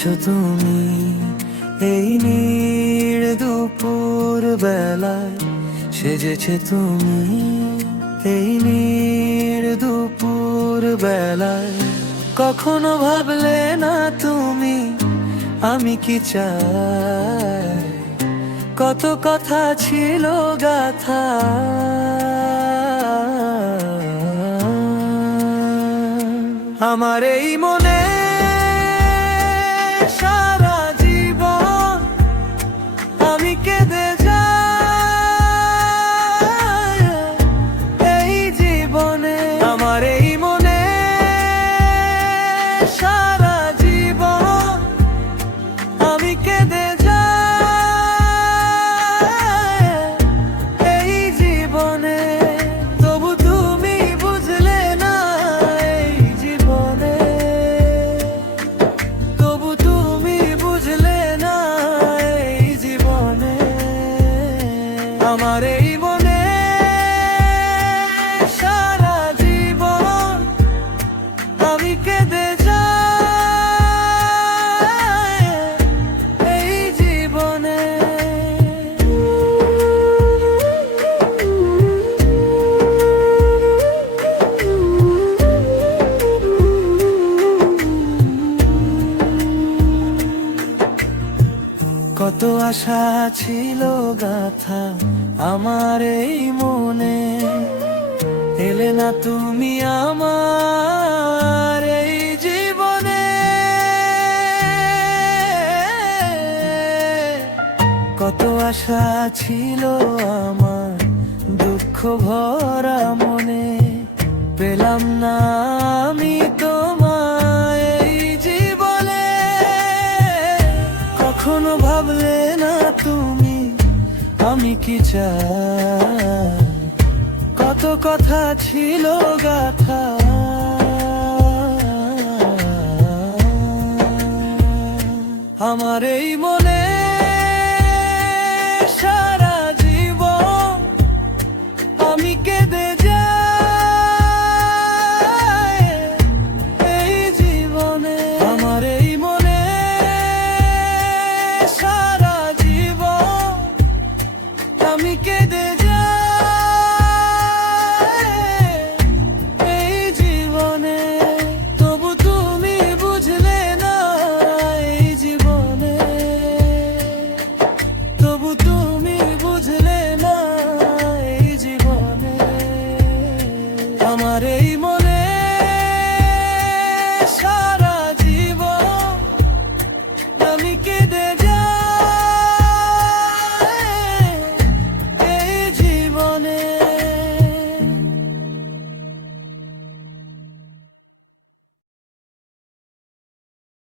সেজেছো তুমি এই নীড় দুপুর বেলায়, সেজেছে তুমি এই নীড় দুপুর বেলায়। কখনো ভাবলে না তুমি আমি কি চাই, কত কথা ছিল গাথা আমার এই মনে। সারা জীবন আমি কেঁদে যাই এই জীবনে, আমার এই মনে। সারা জীবন আমি কেঁদে যাই এই জীবনে, তবু তুমি বুঝলে না এই জীবনে, তবু তুমি বুঝলে না এই জীবনে। আমার এই মনে সারা জীবন আমি কেঁদে যাই এই জীবনে। কত আশা ছিল গাথা আমার এই মনে, এলে না তুমি আমার এই জীবনে। কত আশা ছিল আমার দুঃখ ভরা মনে, পেলাম না আমি তোমায় এই জীবনে। কখনো ভাবলে না তুমি আমি কি চাই, কত কথা ছিল গাথা আমার এই মন।